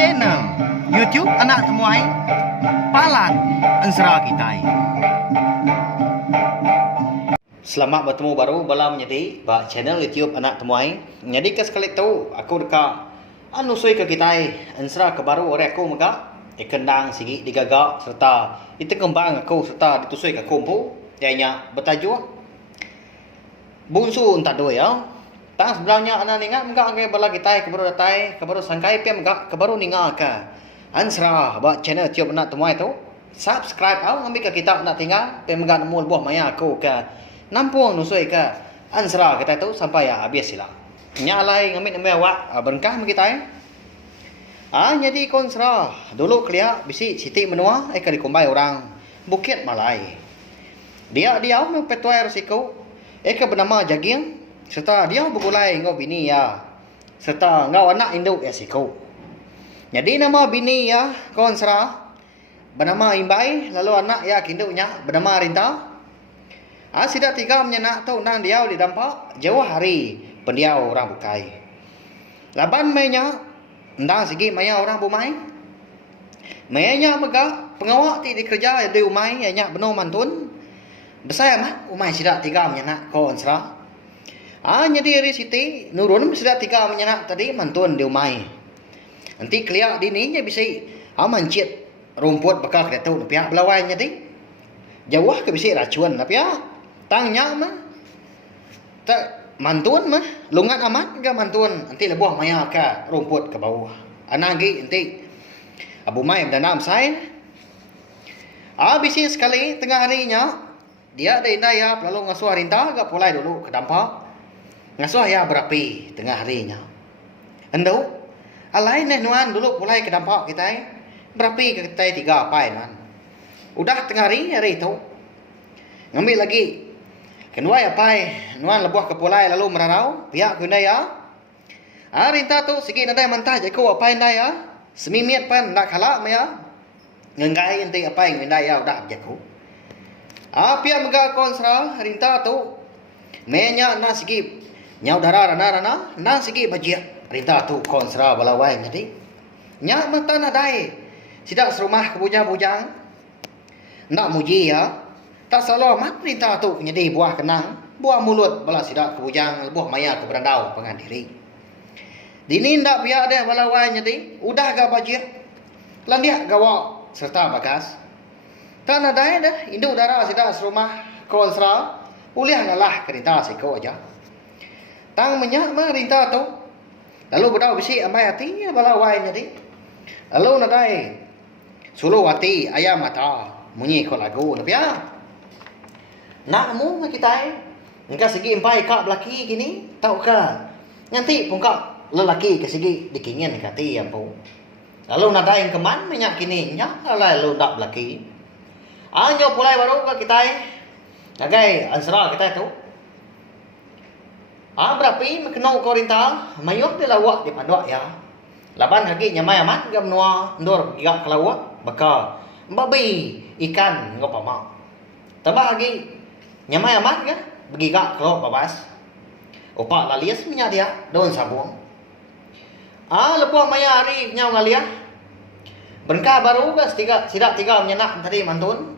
channel YouTube Anak Temuai Palan Ensera Kitai. Selamat bertemu baru balam menjadi ba channel YouTube Anak Temuai. Jadi ke sekali tahu aku dekat anu sui ke Kitai Ensera ke baru ore aku mega kendang sigi digagak serta itu kembang aku serta ditusui ke kumpu ianya bertajuk Bungsu entah dua ya. Tang sebenarnya anak ninga enggak ke bala Kitai ke baru datai ke baru sangkai pia enggak ke baru ninga ke Ensera ba channel YouTube Anak Temuai tu subscribe au ngambil ke kita nak tinggal pe enggak nemu buah maya aku ke nampung nusui ke Ensera kita tu sampai ya habis sila. Nyalai ngambil mewah berkah kita jadi Ensera dulu kelia bisi siti menua ke dikumbai orang Bukit Malai. Dia mempetuai resiko ke bernama Jaging serta dia bergulai ngau bini ya serta ngau anak induk ya siko. Jadi nama bini ya Ensera bernama Imbai lalu anak ya kinduknya bernama Rinta. Sidak tiga menyenak tu nang dia didampak jauh hari pendiau orang bukai. Laban mainnya ndang segi maya orang bumai. Mainnya mega pengawak ti dikerja di umai nya beno mantun. Besar mah umai sidak tiga menyenak Ensera. Jadi dari siti nurun sidak tiga menyenak tadi mantun di umai. Nanti keliak dininya bisa mancit rumput bakal kita tahu pihak belawai jadi jauh ke bisa racun tapi ya tangnya mah tak mantun mah lungat amat ke mantun nanti lebuh maya ke rumput ke bawah anagi nanti abu mai berdanam saya bisi sekali tengah harinya dia ada ya lalu ngasuh Rinta gak pulai dulu ke dampak ngasuh ya berapi tengah harinya endau alai nuan dulu pulai ke dampak kita berapi ke kita tiga apa nuan udah tengah hari itu ngambil lagi kedua ya pai nuan lebuh ke pulai lalu merarau pihak kena ya Rinta tu sikit nadai mantah jago apa ndai ya semimiat pan ndak khala ya ngengai ente apa yang ndai ya udah jago pihak mega Ensera Rinta tu menya na sikit nyau darah rana na sikit bajia Rinta tu Ensera balawai jadi nya mata nadai sidak serumah kebujang-bujang ndak muji ya tak selalu mat Rinta tu jadi buah kenang buah mulut bala sidak kebujang buah maya ke berandau pengandiri dini ndak pihak deh balawai jadi udah ga bajia landia gawa serta bagas tak nadai dah induk darah sidak serumah Ensera uliah ngalah ke Rinta siko aja tang menyak mah Rinta tu lalu bedau bisi amai hati balawai jadi lalu nadai suluh hati ayam mata munyi ko lagu tapi ya nak mu kita engka segi empai kak belaki gini tau ka nanti pun kak lelaki ke segi dikingin kati ampu lalu nadai keman minyak kini nya lalu ndak belaki nyo pulai baru ke kita nagai Ensera kita tu berapi mengenau ko Rinta mayuk di lawak di pandok ya laban hagi nyamai amat gam nua ndor gak kelawak baka babi ikan ngopama tambah lagi nyamai amat kan begigak kelok babas opak lalias minya dia daun sabung lepuh maya hari nyau ngalia berkah baru gas sidak tiga menyenak tadi mantun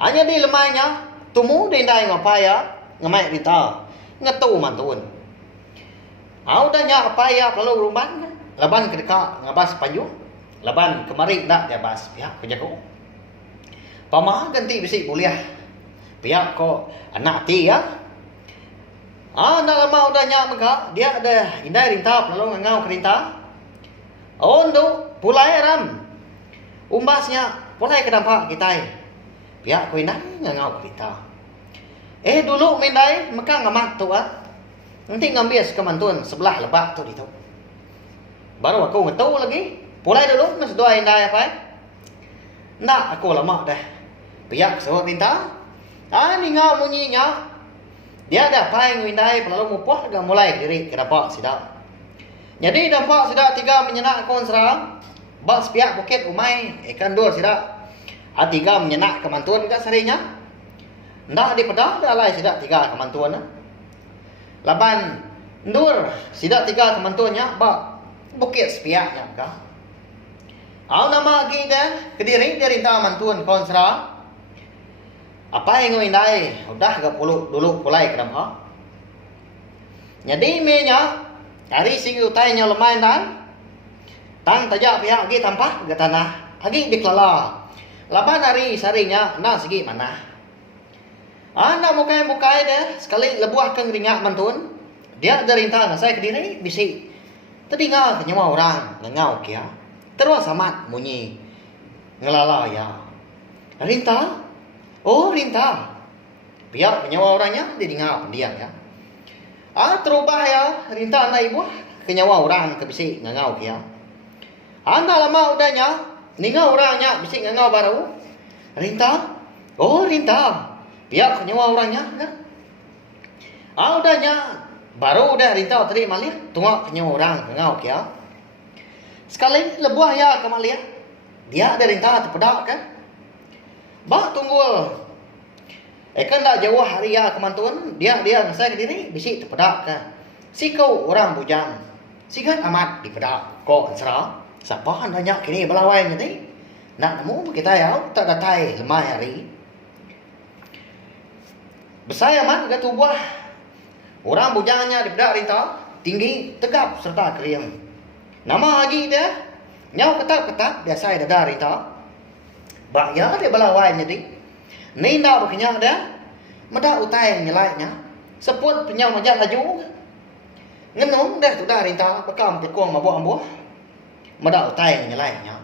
hanya di lemahnya tumu dendai ngapaya ngamai Rinta ngetu mantun udah nya apa ya lalu rumban laban kedeka ngabas paju laban kemari ndak dia bas pihak kejago pamah ganti bisi kuliah pihak ko anak ti ya ndak lama udah nya mega dia ada indai Rinta lalu ngangau ke Rinta ondo pulai ram umbasnya pulai ke dampak kita pihak ko indai ngangau ke Rinta dulu mendai maka ngamat tu nanti ngambil ke mantun sebelah lebak tu itu baru aku ngetu lagi pulai dulu mas doa indai apa ndak aku lama dah pihak so Rinta ni ngau munyinya dia ada apa yang indai lalu mupoh dah mulai diri ke dampak sidak jadi dampak sidak tiga menyenak Ensera bas pihak Bukit Umai ikan dur sidak tiga menyenak ke mantun ke sarinya ndak di pedah dah lai sidak tiga ke mantun laban ndur sidak tiga ke mantunnya ba Bukit sepiaknya ka nama kita Kediri dari Mantun konsra. Apa yang ngindai? Udah gak dulu pulai kedam ha. Jadi menya hari sigi utainya lumayan tang tajak pihak agi tampak gak tanah agi dikelala. Laban hari sarinya na sigi mana. Anda mukai deh sekali lebuah keng ringak Mantun. Dia dari saya Kediri bisi. Teringat nyawa orang ngengau kia. Terus amat munyi ngelala ya. Rinta. Oh rinta. Biar penyawa orangnya didingat pendiam ya. Terubah ya rinta anak ibu kenyawa orang ke bisik ngengau kia. Anda lama udahnya ningau orangnya bisik ngengau baru. Rinta. Oh rinta. Biar kenyawa orangnya kan. Udahnya baru udah rinta tadi malia tunggu kenyawa orang ngengau kia. Sekali lebuah ya kemalia. Dia ada rinta terpedak kan. Bak tunggul. Kan dah jauh hari ya kemantun. Dia saya Kediri bisi terpedak kan. Si kau orang bujang. Si kan amat dipedak. Kok serah. Siapa hendaknya kini belawai nanti. Nak nemu kita ya tak datai lemah hari. Besar amat gak tubuh. Orang bujangnya dipedak rinta. Tinggi, tegap serta keriam. Nama lagi dia. Nyau ketak-ketak dia saya dadar rinta. Bak ya dia belawai jadi. Ninda berkenyak dia. Mada utai nyelainya. Seput penyau majak laju. Ngenung dah tu dah rinta. Bekam tekong mabuah ambuh. Mada utai nyelainya.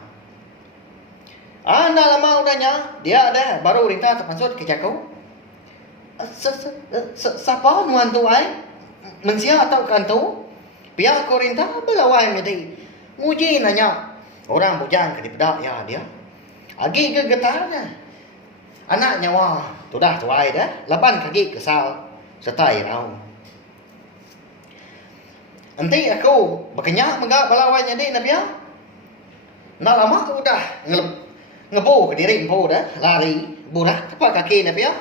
Anda lama udahnya. Dia ada baru rinta terpansut ke jakau. Siapa nuan tu ai? Mensia atau kantu? Pihak kau rinta belawai jadi. Muji nanya. Orang bujang kedipedak ya dia. Agi ke getarnya. Anak nyawa. Sudah tuai dah. Laban kaki kesal. Serta irau. Nanti aku berkenyak megak balawai jadi Nabi ya. Nak lama udah ngebu ke diri empu dah. Lari. Burah. Tepat kaki Nabi ya.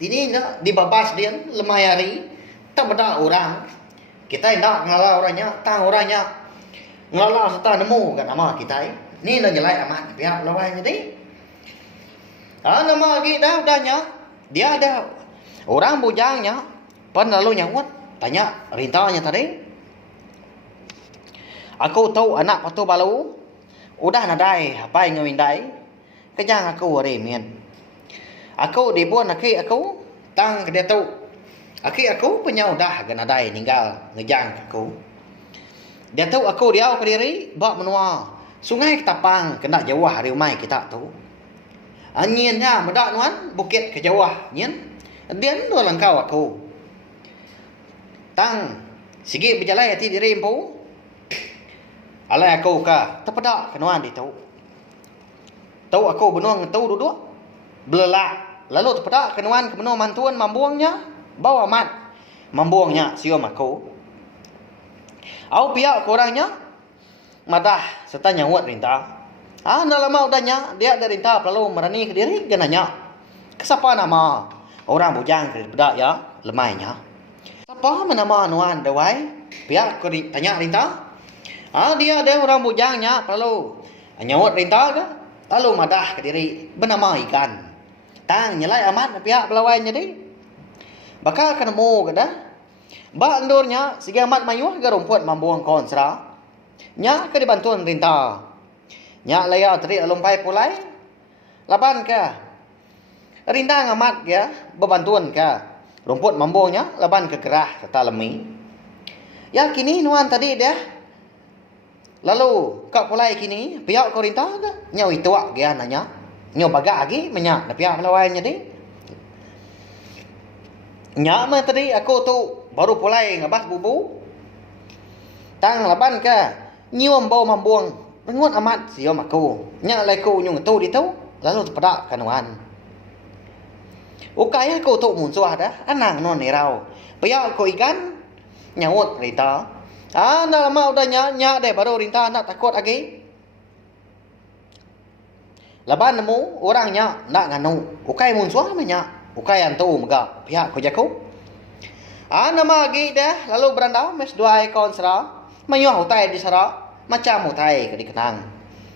Ini nak dibabas dia. Lemayari. Tak benda orang. Kita nak ngalah orangnya. Tang orangnya. Ngalah serta nemu kan nama kita. Ni nak jelai amat. Biar balawai jadi. Nama lagi dah udahnya. Dia ada orang bujangnya. Pan lalu nyawut. Tanya rintanya tadi. Aku tahu anak patu balu. Udah nadai. Apa yang ngewindai. Kejang aku warimian. Aku dibuat aki aku. Tang ke dia tahu. Aki aku punya udah ganadai ninggal. Ngejang aku. Dia tahu aku dia ke diri. Bak menua. Sungai Ketapang. Kena jauh hari umai kita tu. Nyen ya medak nuan bukit ke Jawa nyen. Dia nu langkau aku. Tang sigi berjalan hati diri empu. Alai aku ka terpedak ke nuan itu. Tahu aku benuang tahu duduk. Belelak. Lalu terpedak ke nuan ke benua Mantun mambuangnya. Bawa mat. Mambuangnya siom aku. Au pihak korangnya. Madah serta nyawat rintah. Anda lama udahnya. Dia dari rinta lalu merani ke diri. Dia nanya. Kesapa nama orang bujang ke bedak ya. Lemainya. Siapa nama nuan dawai. Pihak ke tanya rinta. Dia ada orang bujangnya. Lalu nyawat rinta ke. Lalu madah ke diri. Bernama ikan. Tang nyelai amat pihak belawai jadi. Bakal kenemu ke dah. Bak endurnya. Sigi amat mayuh ke rumput mambuang konsra. Nya ke dibantuan rinta. Nyak layar teri alumpai pulai. Laban ke. Rindang amat ya. Berbantuan ke. Rumput mambunya. Laban ke gerah. Kata lemi. Ya kini nuan tadi dia. Lalu. Kak pulai kini. Pihak kau rintah ke. Nyaw ituak dia nanya. Nyaw bagak lagi. Menyak. Na pihak melawai jadi. Nyak mah tadi. Aku tu. Baru pulai ngabas bubu. Tang laban ke. Nyium bau mambuang. Pengut amat siom aku. Nya lai ku nyung tu di tu. Lalu terpedak kanuan. Ukai aku tu munsuah dah. Anang non nirau. Paya aku ikan. Nyawut rita. Anda lama udah nya deh baru rinta nak takut lagi. Laban nemu orangnya nak nganu. Ukai munsuah menya. Ukai antu megak. Pihak ku jaku. Nama lagi dah. Lalu beranda mes dua ekor serah. Mayuh utai di serah. Macam utai ke dikenang.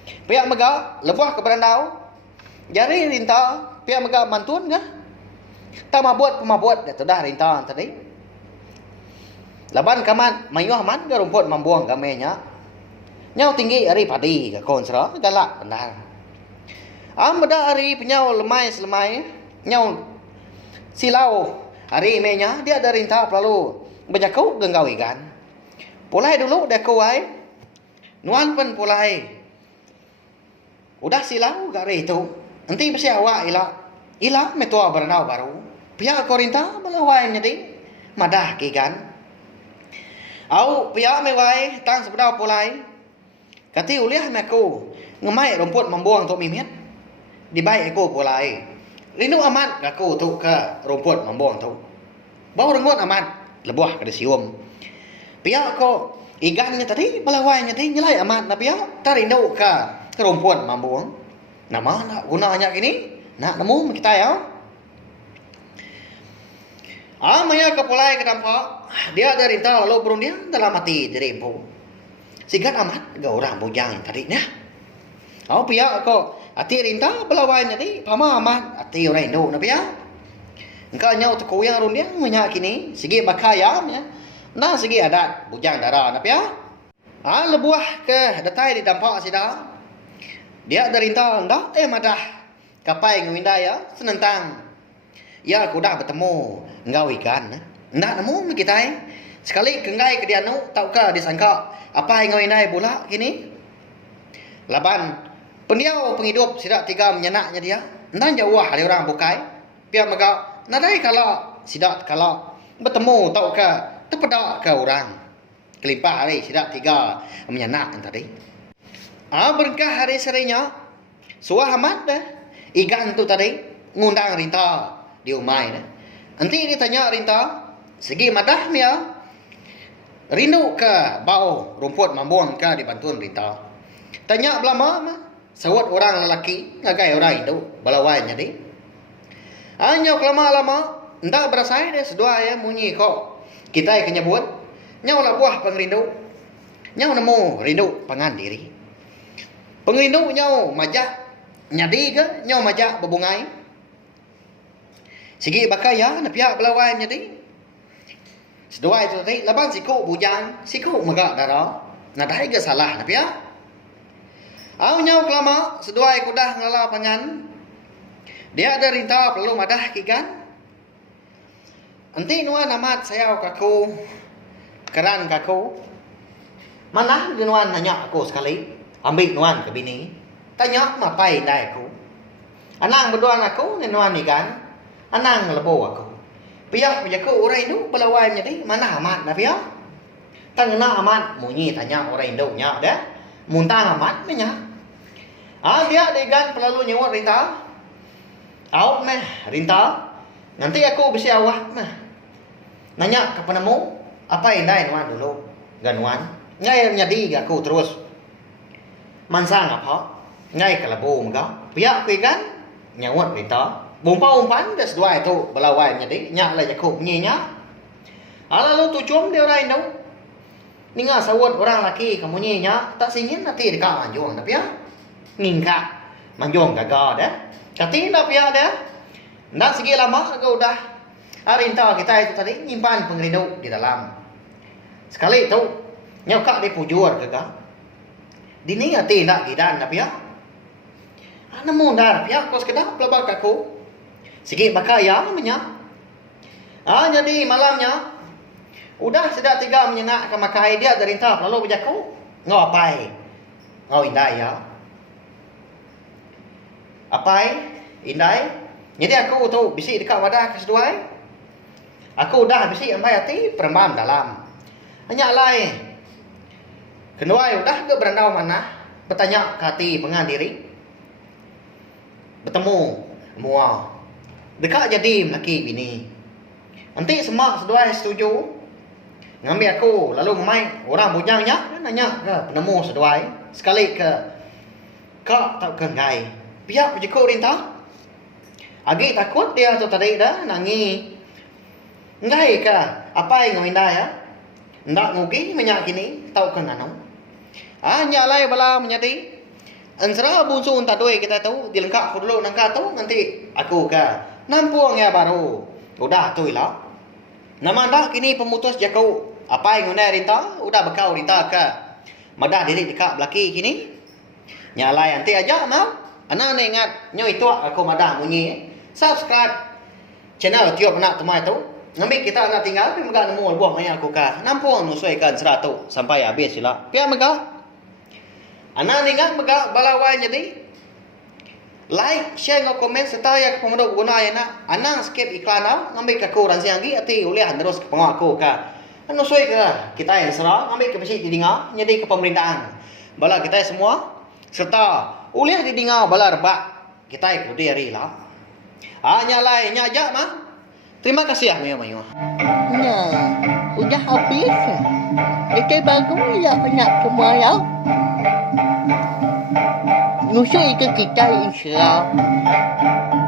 Pihak mega lebuh ke berandau. Jari rinta pihak mega mantun ke. Tak mabut dia dah rinta tadi. Laban kaman mayuh man ke rumput mambuang gamenya. Nyau tinggi hari padi ke konsra galak benar. Beda hari penyau lemai selemai. Nyau silau hari menya dia ada rinta lalu berjakau genggau ikan. Pulai dulu dia kuai. Nuan pun pulai. Udah silau gari itu. Nanti pasti awak ilah metua berenau baru. Pihak korinta melawai jadi madah kigan. Au pihak mewai tang sebedau pulai. Kati uliah meku ngemai rumput membuang untuk mimit. Dibaik aku pulai. Rindu amat aku tu ke rumput membuang tu. Bau rengut amat lebuah ke sium. Pihak ko igannya tadi melawainya tadi nyelai amat na pihak tarindu ke rumput membuang. Nama nak gunanya gini? Nak nemu kita ya. Maya ke pulai ke dampak. Dia ada rinta lalu berundian dalam mati dirimu. Sigat amat ke orang bujang tadinya. Pihak ko ati rinta belawainya tadi pama amat ati orang Indo na pihak. Engkau nyau tu kuyang rundian menyak kini. Segi bakayam ya. Nah segi adat bujang darah na pihak. Lebuah ke detai di dampak sida. Dia dari rinta ndak madah kapai ngwindai ya senentang. Ya aku dah bertemu engkau ikan. Ndak nemu kita sekali kenggai ke dia nu tau ke disangka apa yang ngwindai pula kini. Laban pendiau penghidup sidak tiga menyenaknya dia. Ndan jauh hari orang bukai. Pihak megau nadai kalau sidak kalau bertemu tau ke terpedak ke orang. Kelimpah hari sidak tiga menyenak tadi. Berkah hari serinya suah amat dah. Ikan tu tadi ngundang rinta di umai dah. Nanti dia tanya rinta segi madah dia rindu ke bau rumput mambuang ke di bantuan rinta. Tanya belama sawat orang lelaki ngagai orang Indo balawainya di. Nyau lama-lama ndak berasai dia sedua ya munyi kok. Kita yang nyebut nyau lah buah pengrindu. Nyau nemu rindu pangan diri. Pengrindu nyau majak nyadi ke nyau majak bebungai. Segi bakaya na pihak belawai nyadi. Sedua itu tadi laban siku bujang, siku megak darah. Na dai ke salah na pihak. Nyau kelama sedua aku dah ngala pangan. Dia ada rinta perlu madah kikan. Nanti nuan amat saya kaku keran kaku. Mana nuan nanya aku sekali. Ambil nuan ke bini. Tanya mapai dai aku. Anang berduaan aku ni nuan ikan. Anang lebo aku. Pihak aku orang Indo belawai jadi mana amat dah pihak. Tangna amat munyi tanya orang Indo nya dah. Muntang amat nya. Dia dengan pelalu nyewat rinta. Out meh rinta. Nanti aku bisa awah meh. Nanya ke penemu apa yang dai nuan dulu. Ganuan. Ngai nyadi aku terus. Mansang apa? Ngai kalabu mga. Pihak ku ikan nyawat rinta. Umpan des dua itu belawai jadi nyak lah jakub nyinya. Lalu tujuan dia orang Indo. Ninga sawat orang laki kamu nyinya tak singin nanti dekat manjung tapi ya. Ngingka manjung gagal dah. Kati dah pihak dah. Ndak segi lama aku udah rinta kita itu tadi nyimpan pengrindu di dalam. Sekali itu nyokak di pujur ke kah? Dini ati nak gidan tapi ya. Nemu dar pihak kos kedap pelabak aku. Sikit bakaya namanya. Jadi malamnya udah sedak tiga menyenak ke makai dia dari tap lalu berjaku ngapai. Ngau indai ya. Apai indai. Jadi aku tu bisi dekat wadah keseduai. Aku dah bisi ambai hati perembam dalam. Hanya lain. Kenuai udah ke berandau mana? Bertanya ke hati pengan diri. Bertemu mua. Dekat jadi laki bini. Nanti semak sedua setuju. Ngambil aku lalu main orang bujangnya nanya ke penemu sedua sekali ke kak tak kengai. Pihak berjeko rinta. Agi takut dia tu tadi dah nangi. Ngai ke apa yang ngawinda ya? Ndak ngugi minyak kini tau kan anu. Nyalai bala menyati. Ansra bunsu unta doi kita tahu dilengkap dulu nangka tahu nanti aku ka nampuang ya baru udah tu lah nama dah kini pemutus jakau apa yang ngone rinta udah bekau rinta ka madah diri dekat belaki kini nyalai nanti aja mau anak ni ingat nyo itu aku madah bunyi subscribe channel tiup nak temai tu ngambil kita nak tinggal pi megah nemu buah maya aku ka nampuang nusuaikan 100 sampai habis sila pia megah anak ni ingat megah balawai jadi like, share, ngau komen serta ya pemodok guna ya nak. Anang skip iklan au, ngambil ke kurang siang lagi ati oleh terus ke pengaku ka. Anu soi ke kita yang serang ngambil ke pesi didinga jadi ke pemerintahan. Bala kita semua serta oleh didinga bala rebak kita ikuti hari lah. Hanya lain nya aja mah. Terima kasih ya mayu. Nah, udah habis. Itu bagus ya banyak semua ya. Nusuk itu kita insya Allah.